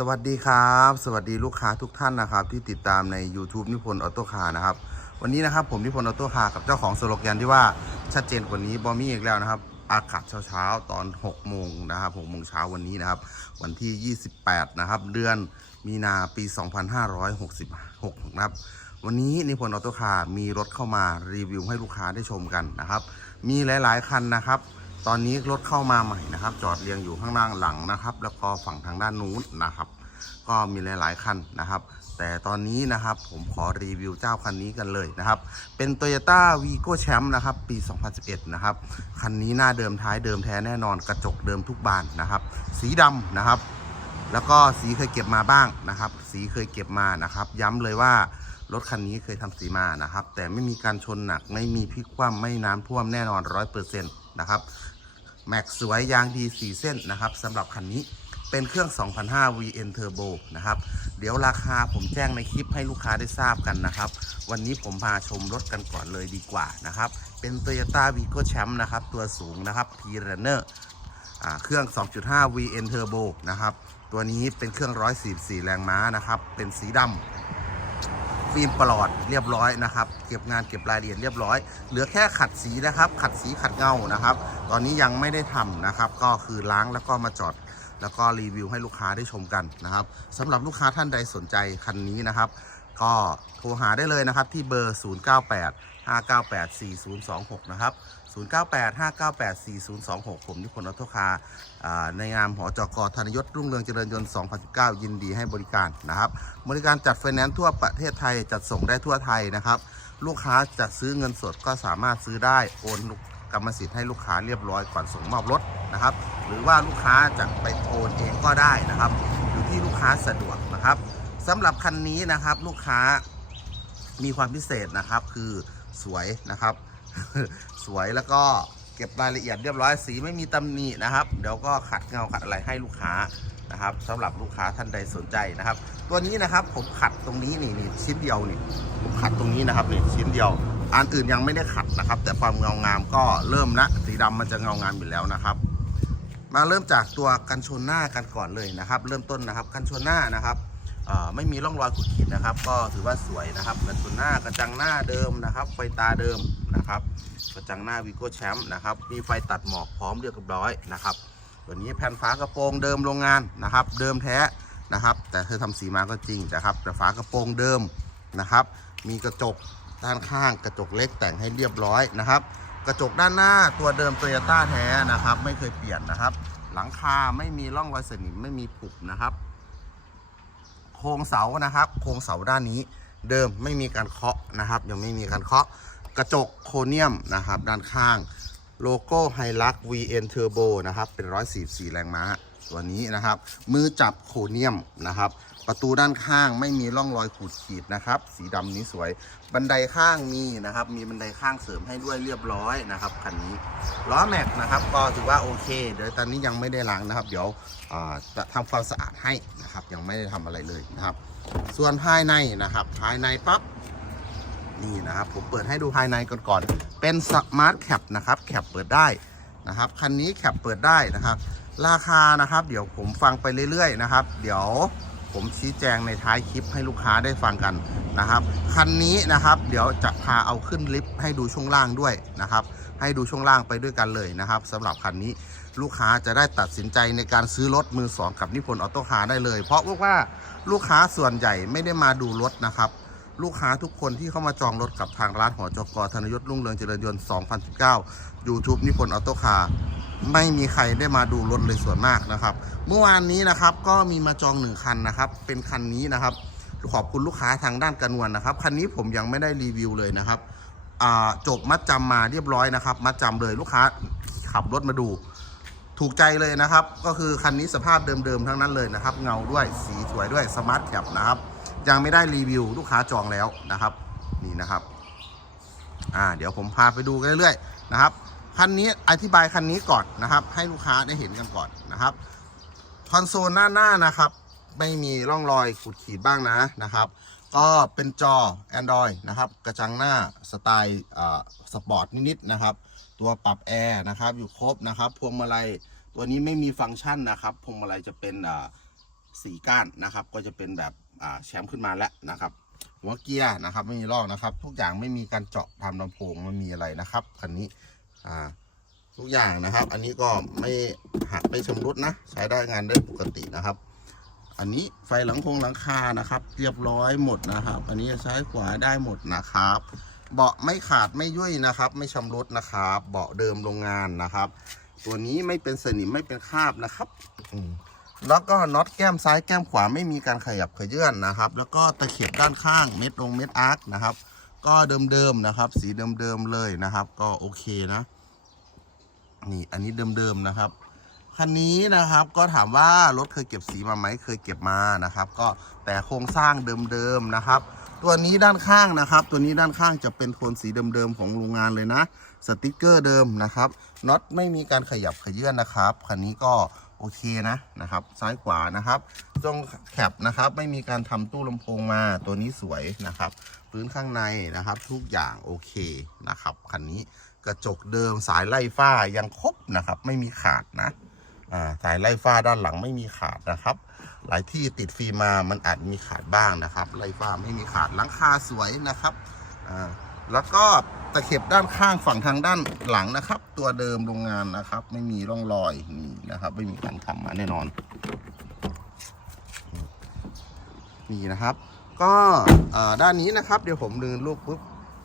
สวัสดีครับ สวัสดีลูกค้าทุกท่านนะครับ ที่ติดตามใน YouTube นิพนธ์ออโต้คาร์นะครับ วันนี้นะครับผมนิพนธ์ออโต้คาร์กับเจ้าของสโลแกนที่ว่าชัดเจนกว่านี้บอมี่อีกแล้วนะครับ อากาศเช้าๆ ตอน 6 โมงนะครับ6โมงเช้าวันนี้นะครับ วันที่ 28 นะครับ เดือนมีนาปี 2566 นะครับ วันนี้นิพนธ์ออโต้คาร์มีรถเข้ามารีวิวให้ลูกค้าได้ชมกันนะครับ มีหลายๆคันนะครับ ตอนนี้รถเข้ามาใหม่นะครับ จอดเรียงอยู่ข้างล่างหลังนะครับ แล้วก็ฝั่งทางด้านนู้นนะครับ ก็มีหลาย ๆ คันนะครับ แต่ตอนนี้นะครับผมขอรีวิวเจ้าคันนี้กันเลยนะครับ เป็น Toyota Vigo Champ นะครับปี 2011 นะครับ คันนี้หน้าเดิมท้ายเดิมแท้แน่นอนกระจกเดิมทุกบานนะครับ สีดำนะครับ แล้วก็สีเคยเก็บมาบ้างนะครับ สีเคยเก็บมานะครับ ย้ำเลยว่ารถคันนี้เคยทำสีมานะครับ แต่ไม่มีการชนหนักไม่มีพลิกคว่ำไม่น้ำท่วมแน่นอน100%นะครับ แม็กสวยยางดี 4 เส้นนะครับสำหรับคันนี้เป็นเครื่อง 2005 VN Turbo นะครับ เดี๋ยวราคาผมแจ้งในคลิปให้ลูกค้าได้ทราบกันนะครับ วันนี้ผมพาชมรถกันก่อนเลยดีกว่านะครับ เป็น Toyota Vigo Champ นะครับ ตัวสูงนะครับ P Runner อ่าเครื่อง 2.5 VN Turbo นะครับ ตัวนี้เป็นเครื่อง 144 แรงม้านะครับ เป็นสีดำ ฟิล์มปลอดเรียบร้อยนะครับ เก็บงานเก็บรายละเอียดเรียบร้อย เหลือแค่ขัดสีนะครับ ขัดสีขัดเงานะครับ ตอนนี้ยังไม่ได้ทำนะครับ ก็คือล้างแล้วก็มาจอด แล้วก็รีวิวให้ลูกค้าได้ชมกันนะครับสำหรับลูกค้าท่านใดสนใจคันนี้นะครับ ก็โทรหาได้เลยนะครับที่เบอร์ 098 598 4026 นะครับ 098 598 4026 ผมนิพนธ์ออโตคาร์อ่าในนามหอจกธนยศรุ่งเรืองเจริญยนต์ 2019 ยินดีให้บริการนะครับ บริการจัดไฟแนนซ์ทั่วประเทศไทยจัดส่งได้ทั่วไทยนะครับ ลูกค้าจะซื้อเงินสดก็สามารถซื้อได้โอนกรรมสิทธิ์ให้ลูกค้าเรียบร้อยก่อนส่งมอบรถนะครับ หรือว่าลูกค้าจะไปโอนเองก็ได้นะครับ อยู่ที่ลูกค้าสะดวกนะครับสำหรับคันนี้นะครับลูกค้ามีความพิเศษนะครับคือสวยนะครับ สวยแล้วก็เก็บรายละเอียดเรียบร้อยสีไม่มีตำหนินะครับ เดี๋ยวก็ขัดเงาขัดอะไรให้ลูกค้านะครับสำหรับลูกค้าท่านใดสนใจนะครับ ตัวนี้นะครับผมขัดตรงนี้นี่นี่ชิ้นเดียวนี่ผมขัดตรงนี้นะครับนี่ชิ้นเดียว อันอื่นยังไม่ได้ขัดนะครับ แต่ความเงางามก็เริ่มละสีดำมันจะเงางามอยู่แล้วนะครับมาเริ่มจากตัวกันชนหน้ากันก่อนเลยนะครับ เริ่มต้นนะครับกันชนหน้านะครับ ไม่มีร่องรอยขูดขีดนะครับ ก็ถือว่าสวยนะครับกันชนหน้ากระจังหน้าเดิมนะครับไฟตาเดิมนะครับกระจังหน้าวีโก้แชมป์นะครับมีไฟตัดหมอกพร้อมเรียบร้อยนะครับตัวนี้แผ่นฝากระโปรงเดิมโรงงานนะครับ เดิมแท้นะครับ แต่เธอทำสีมาก็จริงนะครับแต่ฝากระโปรงเดิมนะครับ มีกระจกด้านข้างกระจกเล็กแต่งให้เรียบร้อยนะครับ กระจกด้านหน้าตัวเดิมโตโยต้าแท้นะครับ ไม่เคยเปลี่ยนนะครับ หลังคาไม่มีร่องรอยสนิมไม่มีผุนะครับ รงเสานะครับโครงเสาด้านนี้เดิมไม่มีการเคาะนะครับ ยังไม่มีการเคาะกระจกโครเนียมนะครับ ด้านข้างโลโก้ไฮลัก VN Turbo นะครับ เป็น 144 แรงม้า ตัวนี้นะครับ มือจับโครเนียมนะครับ ประตูด้านข้างไม่มีร่องรอยขูดขีดนะครับ สีดำนี้สวย บันไดข้างมีนะครับ มีบันไดข้างเสริมให้ด้วยเรียบร้อยนะครับคันนี้ล้อแม็กนะครับ ก็ถือว่าโอเค เดี๋ยวตอนนี้ยังไม่ได้ล้างนะครับ เดี๋ยวจะทำความสะอาดให้นะครับ ยังไม่ได้ทำอะไรเลยนะครับ ส่วนภายในนะครับ ภายในปั๊บนี่นะครับ ผมเปิดให้ดูภายในก่อนก่อนเป็นสมาร์ทแคปนะครับแคปเปิดได้นะครับคันนี้แคปเปิดได้นะครับ ราคานะครับ เดี๋ยวผมฟังไปเรื่อยๆนะครับ เดี๋ยว ผมชี้แจงในท้ายคลิปให้ลูกค้าได้ฟังกันนะครับ คันนี้นะครับเดี๋ยวจะพาเอาขึ้นลิฟต์ให้ดูช่วงล่างด้วยนะครับ ให้ดูช่วงล่างไปด้วยกันเลยนะครับสำหรับคันนี้ลูกค้าจะได้ตัดสินใจในการซื้อรถมือสองกับนิพนธ์ออโต้คาร์ได้เลย เพราะว่าลูกค้าส่วนใหญ่ไม่ได้มาดูรถนะครับ ลูกค้าทุกคนที่เข้ามาจองรถกับทางร้านหอจกธนยศรุ่งเรืองเจริญยนต์ 2019 YouTube นิพนธ์ออโต้คาร์ ไม่มีใครได้มาดูรถเลยส่วนมากนะครับ เมื่อวานนี้นะครับก็มีมาจองหนึ่งคันนะครับ เป็นคันนี้นะครับ ขอบคุณลูกค้าทางด้านกระนวลนะครับ คันนี้ผมยังไม่ได้รีวิวเลยนะครับจบมัดจำมาเรียบร้อยนะครับมัดจำเลยลูกค้าขับรถมาดู ถูกใจเลยนะครับ ก็คือคันนี้สภาพเดิมๆทั้งนั้นเลยนะครับ เงาด้วยสีสวยด้วยสมาร์ทแคปนะครับยังไม่ได้รีวิวลูกค้าจองแล้วนะครับ นี่นะครับ อ่า เดี๋ยวผมพาไปดูกันเรื่อยๆนะครับ คันนี้อธิบายคันนี้ก่อนนะครับ ให้ลูกค้าได้เห็นกันก่อนนะครับคอนโซลหน้าหน้านะครับ ไม่มีร่องรอยขูดขีดบ้างนะนะครับ ก็เป็นจอ Android นะครับ กระจังหน้าสไตล์สปอร์ตนิดๆนะครับ ตัวปรับแอร์นะครับ อยู่ครบนะครับ พวงมาลัยตัวนี้ไม่มีฟังก์ชันนะครับ พวงมาลัยจะเป็นสี่ก้านนะครับ ก็จะเป็นแบบแชมป์ขึ้นมาแล้วนะครับหัวเกียร์นะครับ ไม่มีลอกนะครับ ทุกอย่างไม่มีการเจาะทำลำโพงไม่มีอะไรนะครับคันนี้ อ่า ทุกอย่างนะครับ อันนี้ก็ไม่หักไม่ชำรุดนะ ใช้ได้งานได้ปกตินะครับ อันนี้ไฟหลังคงหลังคานะครับ เรียบร้อยหมดนะครับ อันนี้ซ้ายขวาได้หมดนะครับ เบาะไม่ขาดไม่ยุ่ยนะครับ ไม่ชำรุดนะครับ เบาะเดิมโรงงานนะครับ ตัวนี้ไม่เป็นสนิมไม่เป็นคราบนะครับแล้วก็น็อตแก้มซ้ายแก้มขวาไม่มีการขยับเขยื่อนนะครับ แล้วก็ตะเข็บด้านข้างเม็ดลงเม็ดอาร์คนะครับ ก็เดิมๆนะครับ สีเดิมๆเลยนะครับ ก็โอเคนะ นี่อันนี้เดิมๆนะครับคันนี้นะครับก็ถามว่ารถเคยเก็บสีมาไหมเคยเก็บมานะครับ ก็แต่โครงสร้างเดิมๆนะครับ ตัวนี้ด้านข้างนะครับ ตัวนี้ด้านข้างจะเป็นโทนสีเดิมๆของโรงงานเลยนะ สติกเกอร์เดิมนะครับน็อตไม่มีการขยับขยื่นนะครับคันนี้ก็ โอเคนะนะครับ ซ้ายขวานะครับตรงแคปนะครับ ไม่มีการทำตู้ลำโพงมาตัวนี้สวยนะครับ พื้นข้างในนะครับ ทุกอย่างโอเคนะครับคันนี้กระจกเดิมสายไล่ฝ้ายังครบนะครับ ไม่มีขาดนะสายไล่ฟ้าด้านหลังไม่มีขาดนะครับ หลายที่ติดฟิล์มมามันอาจมีขาดบ้างนะครับ ไล่ฟ้าไม่มีขาดหลังคาสวยนะครับแล้วก็ตะเข็บด้านข้างฝั่งทางด้านหลังนะครับ ตัวเดิมโรงงานนะครับ ไม่มีร่องรอยนี่นะครับ ไม่มีการทำมาแน่นอน นี่นะครับ ก็อ่าด้านนี้นะครับ เดี๋ยวผมดึงรูปปุ๊บ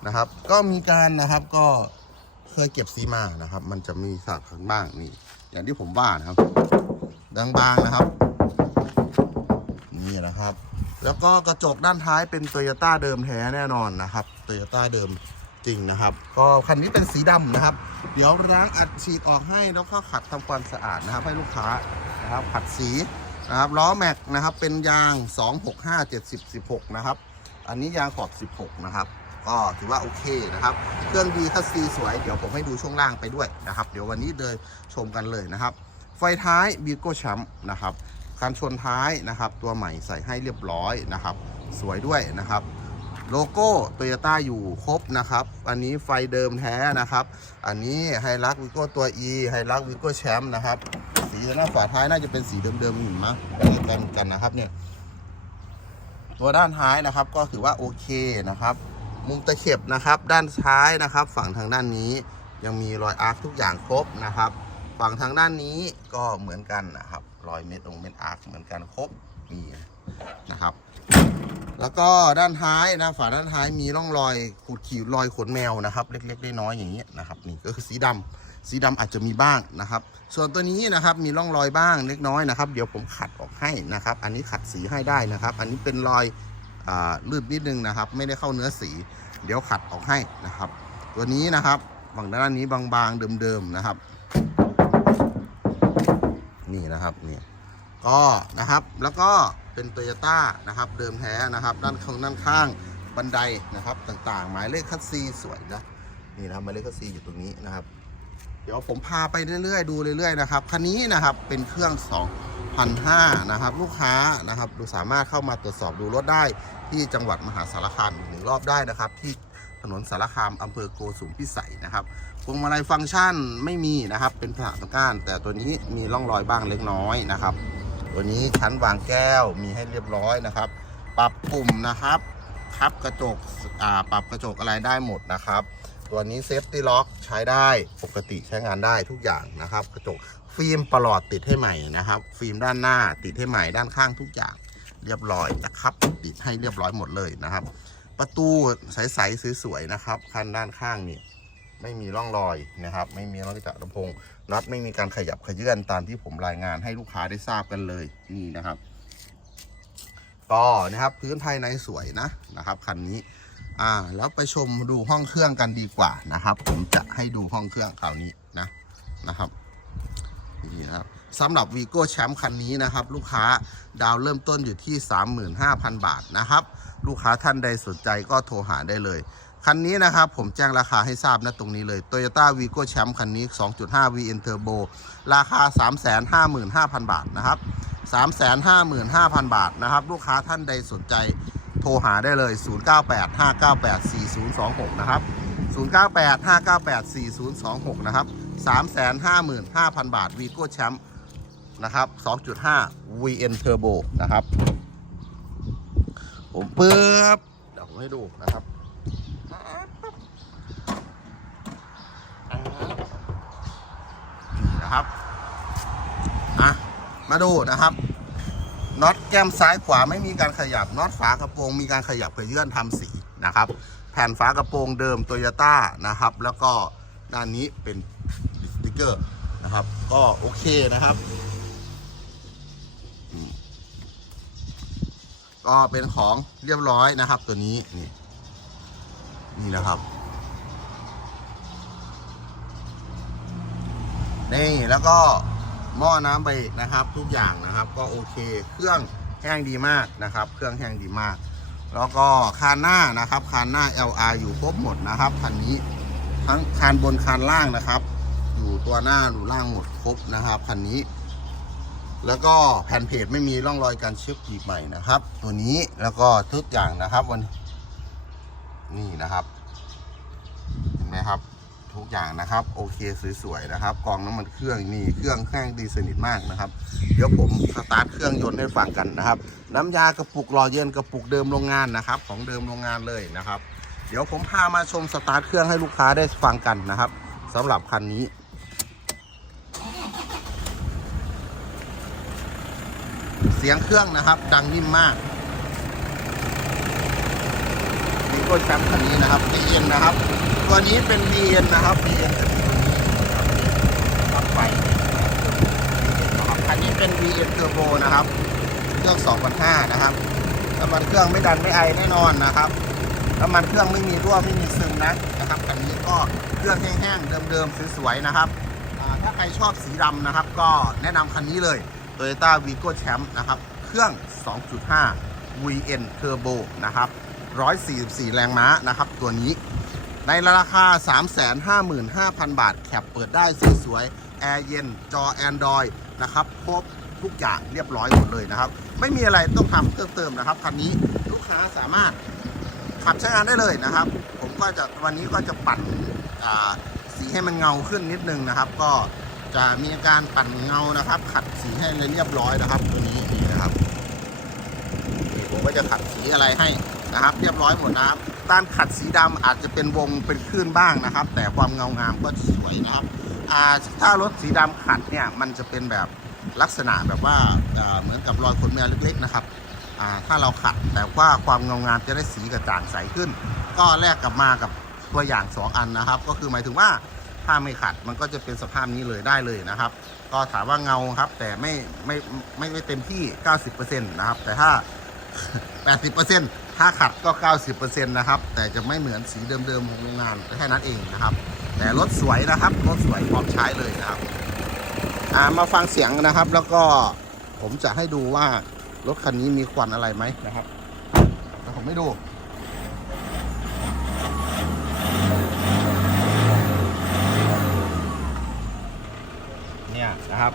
นะครับ ก็มีการนะครับก็เคยเก็บซีมานะครับ มันจะมีสาดข้างบ้างนี่ อย่างที่ผมว่านะครับบางๆนะครับ นี่นะครับ แล้วก็กระจกด้านท้ายเป็นโตโยต้าเดิมแท้แน่นอนนะครับโตโยต้าเดิม จริงนะครับ ก็คันนี้เป็นสีดำนะครับ เดี๋ยวล้างอัดฉีดออกให้แล้วก็ขัดทำความสะอาดนะครับ ให้ลูกค้านะครับขัดสีนะครับล้อแม็กนะครับเป็นยาง 265 70 16 นะครับ อันนี้ยางขอบ 16 นะครับ ก็ถือว่าโอเคนะครับ เครื่องดีคัสซีสวย เดี๋ยวผมให้ดูช่วงล่างไปด้วยนะครับ เดี๋ยววันนี้เดินชมกันเลยนะครับ ไฟท้ายบีโก้แชมป์นะครับการชนท้ายนะครับ ตัวใหม่ใส่ให้เรียบร้อยนะครับ สวยด้วยนะครับ โลโก้โตโยต้าอยู่ครบนะครับ อันนี้ไฟเดิมแท้นะครับ อันนี้ไฮรักวิโก้ตัว E ไฮรักวิโก้แชมป์นะครับ สีหน้าฝาท้ายน่าจะเป็นสีเดิมๆอยู่มั้งกันกันนะครับเนี่ย ตัวด้านท้ายนะครับก็ถือว่าโอเคนะครับ มุมตะเข็บนะครับ ด้านซ้ายนะครับ ฝั่งทางด้านนี้ยังมีรอยอาร์คทุกอย่างครบนะครับ ฝั่งทางด้านนี้ก็เหมือนกันนะครับ รอยเม็ดองเม็ดอาร์คเหมือนกันครบนี่นะครับ แล้วก็ด้านท้ายนะฝาด้านท้ายมีร่องรอยขูดขีดรอยขนแมวนะครับ เล็กๆได้น้อยอย่างนี้นะครับนี่ก็คือสีดำสีดำอาจจะมีบ้างนะครับ ส่วนตัวนี้นะครับมีร่องรอยบ้างเล็กน้อยนะครับ เดี๋ยวผมขัดออกให้นะครับ อันนี้ขัดสีให้ได้นะครับ อันนี้เป็นรอยอลืดนิดนึงนะครับ ไม่ได้เข้าเนื้อสี เดี๋ยวขัดออกให้นะครับ ตัวนี้นะครับฝั่งด้านนี้บางๆเดิมๆนะครับ นี่นะครับนี่ก็นะครับแล้วก็ เป็นโตโยต้านะครับเดิมแท้นะครับ ด้านข้างด้านข้างบันไดนะครับต่างๆ หมายเลขคัสซีสวยนะนี่นะหมายเลขคัสซีอยู่ตรงนี้นะครับ เดี๋ยวผมพาไปเรื่อยๆ ดูเรื่อยๆนะครับคันนี้นะครับเป็นเครื่อง2,500นะครับ ลูกค้านะครับดูสามารถเข้ามาตรวจสอบดูรถได้ที่จังหวัดมหาสารคามอีกหนึ่งรอบได้นะครับ ที่ถนนสารคามอำเภอโกสุมพิสัยนะครับพวงมาลัยฟังก์ชันไม่มีนะครับ เป็นผ่าตะก้าน แต่ตัวนี้มีร่องรอยบ้างเล็กน้อยนะครับ ตัวนี้ชั้นวางแก้วมีให้เรียบร้อยนะครับ ปรับปุ่มนะครับทับกระจกอ่าปรับกระจกอะไรได้หมดนะครับ ตัวนี้เซฟตี้ล็อกใช้ได้ปกติใช้งานได้ทุกอย่างนะครับ กระจกฟิล์มประหลอดติดให้ใหม่นะครับ ฟิล์มด้านหน้าติดให้ใหม่ด้านข้างทุกอย่างเรียบร้อยนะครับ ติดให้เรียบร้อยหมดเลยนะครับ ประตูใสๆสวยๆนะครับคันด้านข้างนี่ไม่มีร่องรอยนะครับ ไม่มีร่องจากลำโพง น็อตไม่มีการขยับขยื่นตามที่ผมรายงานให้ลูกค้าได้ทราบกันเลยนี่นะครับก็นะครับพื้นภายในสวยนะนะครับคันนี้อ่าแล้วไปชมดูห้องเครื่องกันดีกว่านะครับ ผมจะให้ดูห้องเครื่องคราวนี้นะนะครับนี่นะครับสำหรับ v ีโก้แชมป์คันนี้นะครับ ลูกค้าดาวเริ่มต้นอยู่ที่ 35,000 บาทนะครับ ลูกค้าท่านใดสนใจก็โทรหาได้เลย คันนี้นะครับผมแจ้งราคาให้ทราบนะตรงนี้เลย Toyota v i g o Champ คันนี้ 2.5 VN Turbo ราคา 355,000 บาทนะครับ 355,000 บาทนะครับ ลูกค้าท่านใดสนใจโทรหาได้เลย 0985984026 นะครับ 0985984026 นะครับ 355,000 บาท v ีโก้แชมป์นะครับ 2.5 VN Turbo นะครับ ผมปึ๊บเดี๋ยวผมให้ดูนะครับ นะครับอะมาดูนะครับน็อตแก้มซ้ายขวาไม่มีการขยับน็อตฝากระโปรงมีการขยับเพื่อยื่อนทำสีนะครับ แผ่นฝากระโปรงเดิมโตโยต้านะครับ แล้วก็ด้านนี้เป็นสติกเกอร์นะครับ ก็โอเคนะครับ ก็เป็นของเรียบร้อยนะครับ ตัวนี้นี่นี่นะครับ นี่แล้วก็หม้อน้ำเบรกนะครับ ทุกอย่างนะครับ ก็โอเค เครื่องแห้งดีมากนะครับ เครื่องแห้งดีมาก แล้วก็คานหน้านะครับคานหน้า LR อยู่ครบหมดนะครับคันนี้ทั้งคานบนคานล่างนะครับ อยู่ตัวหน้าอยู่ล่างหมดครบนะครับคันนี้ แล้วก็แผ่นเพจไม่มีร่องรอยการเช็คปีกใหม่นะครับ ตัวนี้แล้วก็ทุกอย่างนะครับวันนี่นะครับเห็นไหมครับ ทุกอย่างนะครับโอเคสวยๆนะครับกองน้ำมันเครื่องนี่เครื่องแข้งดีสนิทมากนะครับเดี๋ยวผมสตาร์ทเครื่องยนต์ให้ฟังกันนะครับ น้ำยากระปุกหล่อเย็นกระปุกเดิมโรงงานนะครับ ของเดิมโรงงานเลยนะครับ เดี๋ยวผมพามาชมสตาร์ทเครื่องให้ลูกค้าได้ฟังกันนะครับสำหรับคันนี้เสียงเครื่องนะครับ ดังนิ่มมาก มีก้นแชมป์คันนี้นะครับ BN นะครับ ตัวนี้เป็น BN นะครับ BN จะมีตัวนี้นะครับไฟนะครับคันนี้เป็น BN Turbo นะครับ เครื่อง2,500นะครับน้ำมันเครื่องไม่ดันไม่ไอแน่นอนนะครับน้ำมันเครื่องไม่มีรั่วไม่มีซึมนะนะครับคันนี้ก็เครื่องแห้งๆเดิมๆสวยๆนะครับถ้าใครชอบสีดำนะครับ ก็แนะนำคันนี้เลย Toyota Vigo Champ นะครับ เครื่อง 2.5 VN Turbo นะครับ 144 แรงม้านะครับ ตัวนี้ ในราคา 355,000 บาท แคปเปิดได้สวยๆแอร์เย็น จอ Android นะครับ ครบทุกอย่างเรียบร้อยหมดเลยนะครับ ไม่มีอะไรต้องทำเพิ่มเติมนะครับ คันนี้ลูกค้าสามารถขับใช้งานได้เลยนะครับ ผมก็จะวันนี้ก็จะปั่นสีให้มันเงาขึ้นนิดนึงนะครับ ก็จะมีการปั่นเงานะครับ ขัดสีให้เรียบร้อยนะครับ ตัวนี้นี่นะครับผมก็จะขัดสีอะไรให้ นะครับ เรียบร้อยหมดนะครับการขัดสีดำอาจจะเป็นวงเป็นคลื่นบ้างนะครับ แต่ความเงางามก็สวยนะครับถ้ารถสีดำขัดเนี่ยมันจะเป็นแบบลักษณะแบบว่าเหมือนกับรอยขนแมวเล็กๆนะครับถ้าเราขัดแต่ว่าความเงางามจะได้สีกระจ่างใสขึ้น ก็แลกกลับมากับตัวอย่าง 2 อันนะครับ ก็คือหมายถึงว่าถ้าไม่ขัดมันก็จะเป็นสภาพนี้เลยได้เลยนะครับ ก็ถามว่าเงาครับแต่ไม่ไม่ไม่ไม่เต็มที่ 90%นะครับแต่ถ้า 80%ถ้าขัดก็ 90%นะครับ แต่จะไม่เหมือนสีเดิมๆของโรงงานแค่นั้นเองนะครับ แต่รถสวยนะครับรถสวยพร้อมใช้เลยนะครับามาฟังเสียงนะครับ แล้วก็ผมจะให้ดูว่ารถคันนี้มีควันอะไรไหมนะครับเดี๋ยวผมไม่ดูเนี่ยนะครับ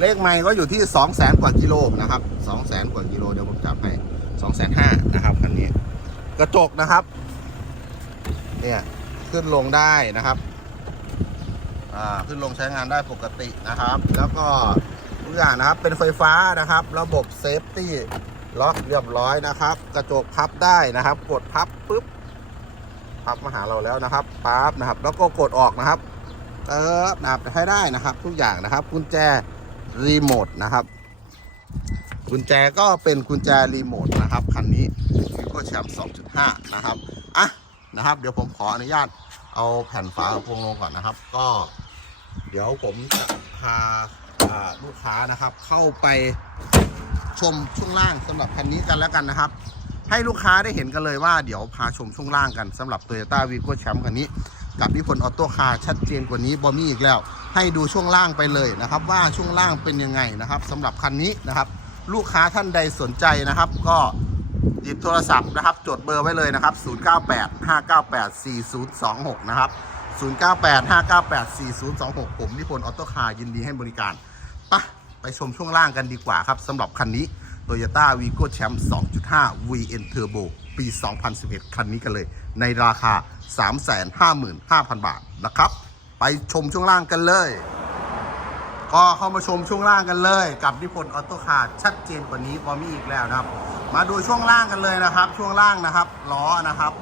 เลขไมล์ก็อยู่ที่2 0 0แสนกว่ากิโลนะครับ2 0 0แสนกว่ากิโลเดี๋ยวผมจับให้2 5 0 0 0นะครับคันนี้ กระจกนะครับ เนี่ยขึ้นลงได้นะครับอ่าขึ้นลงใช้งานได้ปกตินะครับ แล้วก็ทุกอย่างนะครับเป็นไฟฟ้านะครับ ระบบเซฟตี้ล็อกเรียบร้อยนะครับ กระจกพับได้นะครับ กดพับปุ๊บพับมาหาเราแล้วนะครับปั๊บนะครับ แล้วก็กดออกนะครับเออนะครับให้ได้นะครับ ทุกอย่างนะครับกุญแจ รีโมทนะครับกุญแจก็เป็นกุญแจรีโมทนะครับคันนี้ก็แชมป์2.5 นะครับอะนะครับ เดี๋ยวผมขออนุญาตเอาแผ่นฝากระโปรงลงก่อนนะครับ ก็ เดี๋ยวผมจะพาลูกค้านะครับ เข้าไปชมช่วงล่างสำหรับคันนี้กันแล้วกันนะครับ ให้ลูกค้าได้เห็นกันเลยว่าเดี๋ยวพาชมช่วงล่างกันสำหรับ Toyota v i g o Champ คันนี้ กับนิพนออโต้คาร์ชัดเจนกว่านี้บอมี่อีกแล้ว ให้ดูช่วงล่างไปเลยนะครับ ว่าช่วงล่างเป็นยังไงนะครับสำหรับคันนี้นะครับ ลูกค้าท่านใดสนใจนะครับ ก็หยิบโทรศัพท์นะครับจดเบอร์ไว้เลยนะครับ 0985984026 นะครับ 0985984026 ผมนิพนธ์ออโต้คาร์ยินดีให้บริการไปะไปชมช่วงล่างกันดีกว่าครับสำหรับคันนี้ Toyota Vigo Champ 2.5 VN Turbo ปี 2011 คันนี้กันเลย ในราคา 355,000 บาทนะครับ ไปชมช่วงล่างกันเลย ก็เข้ามาชมช่วงล่างกันเลย กับนิพนธ์ออโต้คาร์ชัดเจนกว่านี้พอมีอีกแล้วนะครับ มาดูช่วงล่างกันเลยนะครับ ช่วงล่างนะครับล้อนะครับ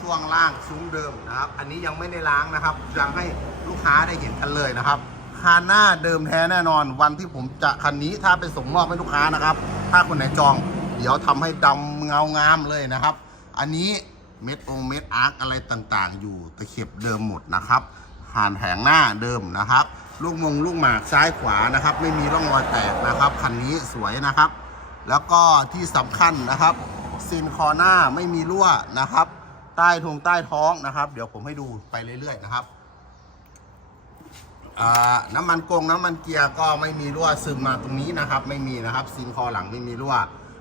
ช่วงล่างซุ้มเดิมนะครับ อันนี้ยังไม่ได้ล้างนะครับยังให้ลูกค้าได้เห็นกันเลยนะครับคันหน้าเดิมแท้แน่นอน วันที่ผมจะคันนี้ถ้าไปส่งมอบให้ลูกค้านะครับ ถ้าคนไหนจอง เดี๋ยวทำให้ดำเงางามเลยนะครับ อันนี้เม็ดองเม็ดอาร์คอะไรต่างๆ อยู่ตะเข็บเดิมหมดนะครับ หานแผงหน้าเดิมนะครับ ลูกมงลูกหมากซ้ายขวานะครับ ไม่มีร่องรอยแตกนะครับคันนี้สวยนะครับ แล้วก็ที่สำคัญนะครับซินคอหน้าไม่มีรั่วนะครับ ใต้ทงใต้ท้องนะครับ เดี๋ยวผมให้ดูไปเรื่อยๆนะครับน้ำมันกงน้ำมันเกียร์ก็ไม่มีรั่วซึมมาตรงนี้นะครับ ไม่มีนะครับซินคอหลังไม่มีรั่ว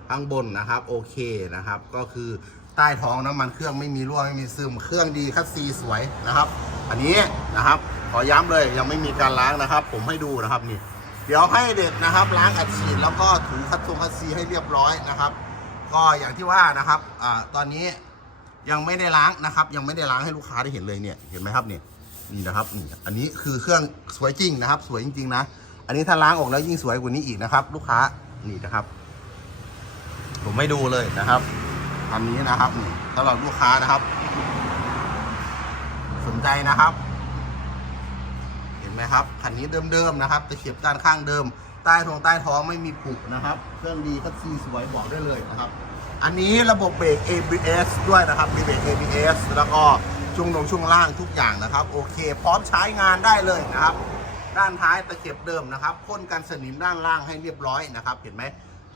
ข้างบนนะครับ โอเคนะครับ ก็คือ ใต้ท้องน้ำมันเครื่องไม่มีรั่วไม่มีซึมเครื่องดีคัสซีสวยนะครับ อันนี้นะครับ ขอย้ำเลยยังไม่มีการล้างนะครับ ผมให้ดูนะครับนี่ เดี๋ยวให้เด็กนะครับ ล้างอัดฉีดแล้วก็ถูคัดทรงคัดซีให้เรียบร้อยนะครับ ก็อย่างที่ว่านะครับอ่าตอนนี้ยังไม่ได้ล้างนะครับ ยังไม่ได้ล้างให้ลูกค้าได้เห็นเลยเนี่ยเห็นไหมครับเนี่ยนี่นะครับนี่อันนี้คือเครื่องสวยจริงนะครับ สวยจริงๆนะอันนี้ถ้าล้างออกแล้วยิ่งสวยกว่านี้อีกนะครับ ลูกค้านี่นะครับ ผมไม่ดูเลยนะครับ อันนี้นะครับนี่สำหรับลูกค้านะครับ สนใจนะครับ เห็นไหมครับคันนี้เดิมๆนะครับตะเข็บด้านข้างเดิม ใต้ท้องใต้ท้องไม่มีผุนะครับ เครื่องดีก็ซีสวยบอกได้เลยนะครับ อันนี้ระบบเบรก ABS ด้วยนะครับมีเบรก ABS แล้วก็ช่วงลงช่วงล่างทุกอย่างนะครับ โอเค พร้อมใช้งานได้เลยนะครับ ด้านท้ายตะเข็บเดิมนะครับพ่นกันสนิมด้านล่างให้เรียบร้อยนะครับ เห็นไหม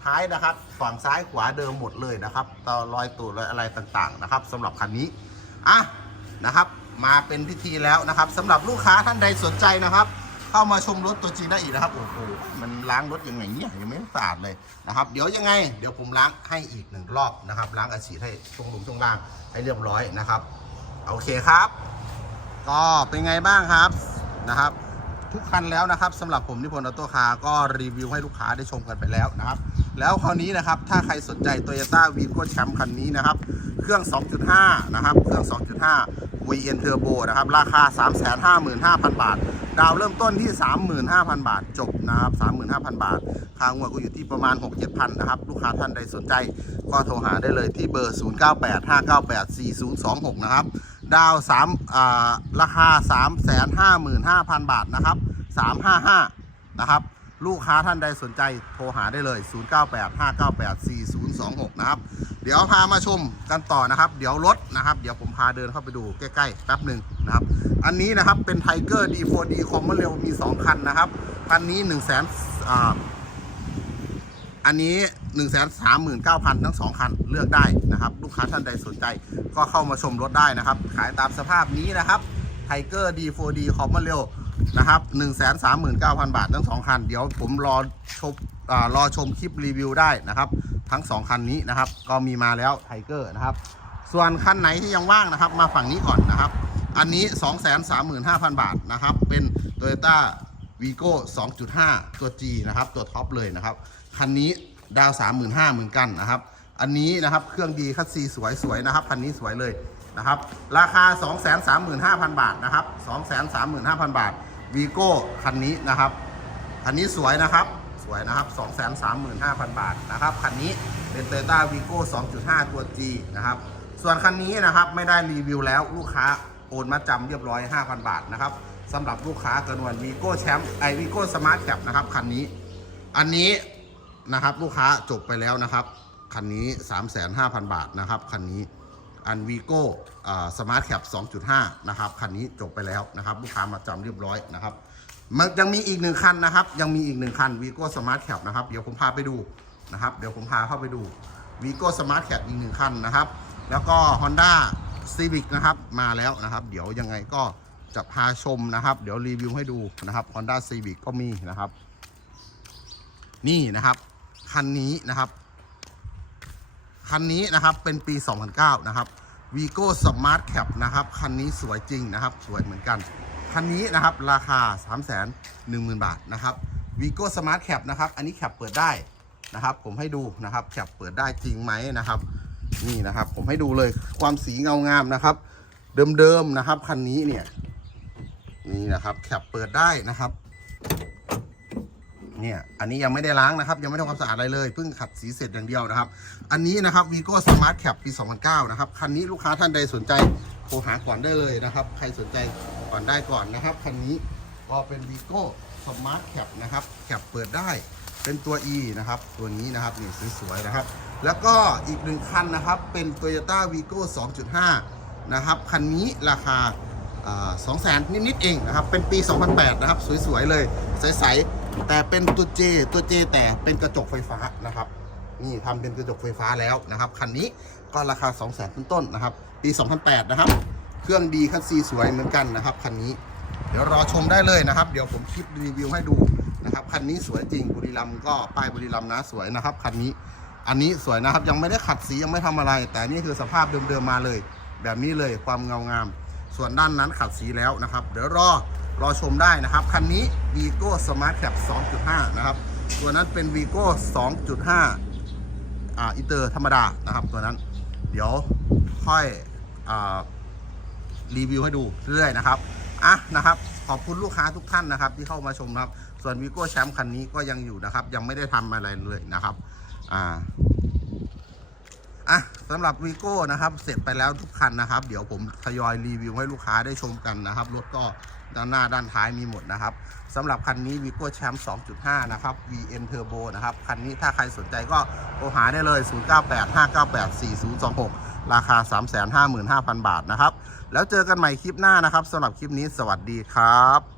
ท้ายนะครับ ฝั่งซ้ายขวาเดิมหมดเลยนะครับต่อรอยตูดรอยอะไรต่างๆนะครับสำหรับคันนี้อะนะครับ มาเป็นพิธีแล้วนะครับสำหรับลูกค้าท่านใดสนใจนะครับ เข้ามาชมรถตัวจริงได้อีกนะครับโอ้โหมันล้างรถยังไงเนี่ยยังไม่สะอาดเลยนะครับ เดี๋ยวยังไง เดี๋ยวผมล้างให้อีกหนึ่งรอบนะครับ ล้างอาชีพให้ช่วงลงช่วงล่างให้เรียบร้อยนะครับโอเคครับ ก็เป็นไงบ้างครับนะครับ ทุกคันแล้วนะครับสำหรับผมนิพนธ์ออโต้คาร์ก็รีวิวให้ลูกค้าได้ชมกันไปแล้วนะครับ แล้วคราวนี้นะครับ ถ้าใครสนใจ Toyota v i g o Champ คันนี้นะครับ เครื่อง 2.5 นะครับ เครื่อง 2.5 VN Turbo นะครับ ราคา 355,000 บาท ดาวเริ่มต้นที่ 35,000 บาท จบนะครับ 35,000 บาท ค่างวดก็อยู่ที่ประมาณ 6-7,000 นะครับ ลูกค้าท่านใดสนใจ ก็โทรหาได้เลยที่เบอร์ 0985984026 นะครับ ดาว3อ่าราคา 355,000 บาทนะครับ 355 นะครับ ลูกค้าท่านใดสนใจโทรหาได้เลย 0985984026 นะครับ เดี๋ยวพามาชมกันต่อนะครับ เดี๋ยวรถนะครับ เดี๋ยวผมพาเดินเข้าไปดูใกล้ๆแป๊บหนึ่งนะครับ อันนี้นะครับเป็น Tiger D4D คอมเมอร์เร็วมี 2 คันนะครับ คันนี้1 0 0 0 0แสนอ่าอันนี้ 1 3 9 0 0 0 ทั้ง 2 คันเลือกได้นะครับ ลูกค้าท่านใดสนใจก็เข้ามาชมรถได้นะครับ ขายตามสภาพนี้นะครับ Tiger D4D คอมเมอร์เร็ว นะครับ1 3 9 0 0 0บาททั้ง2คัน เดี๋ยวผมรอชมรอชมคลิปรีวิวได้นะครับ ทั้ง2คันนี้นะครับ ก็มีมาแล้ว Tiger นะครับ ส่วนคันไหนที่ยังว่างนะครับ มาฝั่งนี้ก่อนนะครับ อันนี้235,000บาทนะครับ เป็น Toyota Vigo 2.5ตัว G นะครับ ตัวท็อปเลยนะครับ คันนี้ดาว35,000เหมือนกันนะครับ อันนี้นะครับ เครื่องดีคัสซีสวยสวยนะครับ คันนี้สวยเลย นะครับ ราคา 235,000 บาทนะครับ 235,000 บาท Vigo คันนี้นะครับ คันนี้สวยนะครับ สวยนะครับ 235,000 บาทนะครับ คันนี้เป็น Toyota Vigo 2.5 ตัว G นะครับ ส่วนคันนี้นะครับไม่ได้รีวิวแล้วลูกค้าโอนมาจำเรียบร้อย 5,000 บาทนะครับสำหรับลูกค้ากระนวน Vigo Champ ไอ Vigo Smart Cap นะครับคันนี้ อันนี้นะครับลูกค้าจบไปแล้วนะครับ คันนี้ 35,000 บาทนะครับคันนี้ อัน Vigo สมาร์ทแคป2.5 นะครับ คันนี้จบไปแล้วนะครับ ลูกค้ามาจำเรียบร้อยนะครับมันยังมีอีกหนึ่งคันนะครับ ยังมีอีกหนึ่งคัน Vigo Smart Cap นะครับ เดี๋ยวผมพาไปดูนะครับ เดี๋ยวผมพาเข้าไปดู Vigo Smart Cap อีกหนึ่งคันนะครับ แล้วก็ Honda Civic นะครับ มาแล้วนะครับ เดี๋ยวยังไงก็จะพาชมนะครับ เดี๋ยวรีวิวให้ดูนะครับ Honda Civic ก็มีนะครับ นี่นะครับ คันนี้นะครับ คันนี้นะครับเป็นปี 2009 นะครับ Vigo Smart Cap นะครับ คันนี้สวยจริงนะครับ สวยเหมือนกัน คันนี้นะครับราคา 3 1 0 0 0 0 บาทนะครับ Vigo Smart Cap นะครับ อันนี้แคปเปิดได้นะครับ ผมให้ดูนะครับแคปเปิดได้จริงไหมนะครับ นี่นะครับ ผมให้ดูเลยความสีเงางามนะครับ เดิมๆนะครับ คันนี้เนี่ย นี่นะครับแคปเปิดได้นะครับ เนี่ย อันนี้ยังไม่ได้ล้างนะครับ ยังไม่ทำความสะอาดอะไรเลย เพิ่งขัดสีเสร็จอย่างเดียวนะครับ อันนี้นะครับวีโก้สมาร์ทแคปปี 2009 นะครับ คันนี้ลูกค้าท่านใดสนใจโทรหาก่อนได้เลยนะครับ ใครสนใจก่อนได้ก่อนนะครับ คันนี้ก็เป็นวีโก้สมาร์ทแคปนะครับ แคปเปิดได้เป็นตัว E นะครับ ตัวนี้นะครับนี่สวยๆนะครับ แล้วก็อีกหนึ่งคันนะครับ เป็น Toyota Vigo 2.5 นะครับ คันนี้ราคาสองแสนนิดๆเองนะครับ เป็นปี 2008 นะครับ สวยๆเลย ใสๆ แต่เป็นตัว J ตัว J แต่เป็นกระจกไฟฟ้านะครับ นี่ทำเป็นกระจกไฟฟ้าแล้วนะครับ คันนี้ก็ราคา 2 0 0 0 0 0ต้นๆนะครับ ปี 2008 นะครับ เครื่องดีคันซีสวยเหมือนกันนะครับคันนี้ เดี๋ยวรอชมได้เลยนะครับ เดี๋ยวผมคลิปรีวิวให้ดูนะครับคันนี้สวยจริงบุรีรัมย์ก็ป้ายบุรีรัมย์นะสวยนะครับคันนี้อันนี้สวยนะครับยังไม่ได้ขัดสียังไม่ทำอะไร แต่นี่คือสภาพเดิมๆมาเลย แบบนี้เลยความเงางาม ส่วนด้านนั้นขัดสีแล้วนะครับ เดี๋ยวรอ รอชมได้นะครับ คันนี้ Vigo Smart Cap 2.5 นะครับ ตัวนั้นเป็น Vigo 2.5 อ่าอิเตอร์ธรรมดานะครับตัวนั้น เดี๋ยวค่อยอ่ารีวิวให้ดูเรื่อยๆนะครับอะนะครับ ขอบคุณลูกค้าทุกท่านนะครับ ที่เข้ามาชมนะครับ ส่วนวีโก้แชมป์คันนี้ก็ยังอยู่นะครับ ยังไม่ได้ทำอะไรเลยนะครับอ่าอะสำหรับวีโก้นะครับ เสร็จไปแล้วทุกคันนะครับ เดี๋ยวผมทยอยรีวิวให้ลูกค้าได้ชมกันนะครับรถก็ ด้านหน้าด้านท้ายมีหมดนะครับสำหรับคันนี้วีโก้แชมป์2.5 นะครับ VN Turbo นะครับ คันนี้ถ้าใครสนใจก็โทรหาได้เลย 0985984026 ราคา 355,000 บาทนะครับ แล้วเจอกันใหม่คลิปหน้านะครับสำหรับคลิปนี้สวัสดีครับ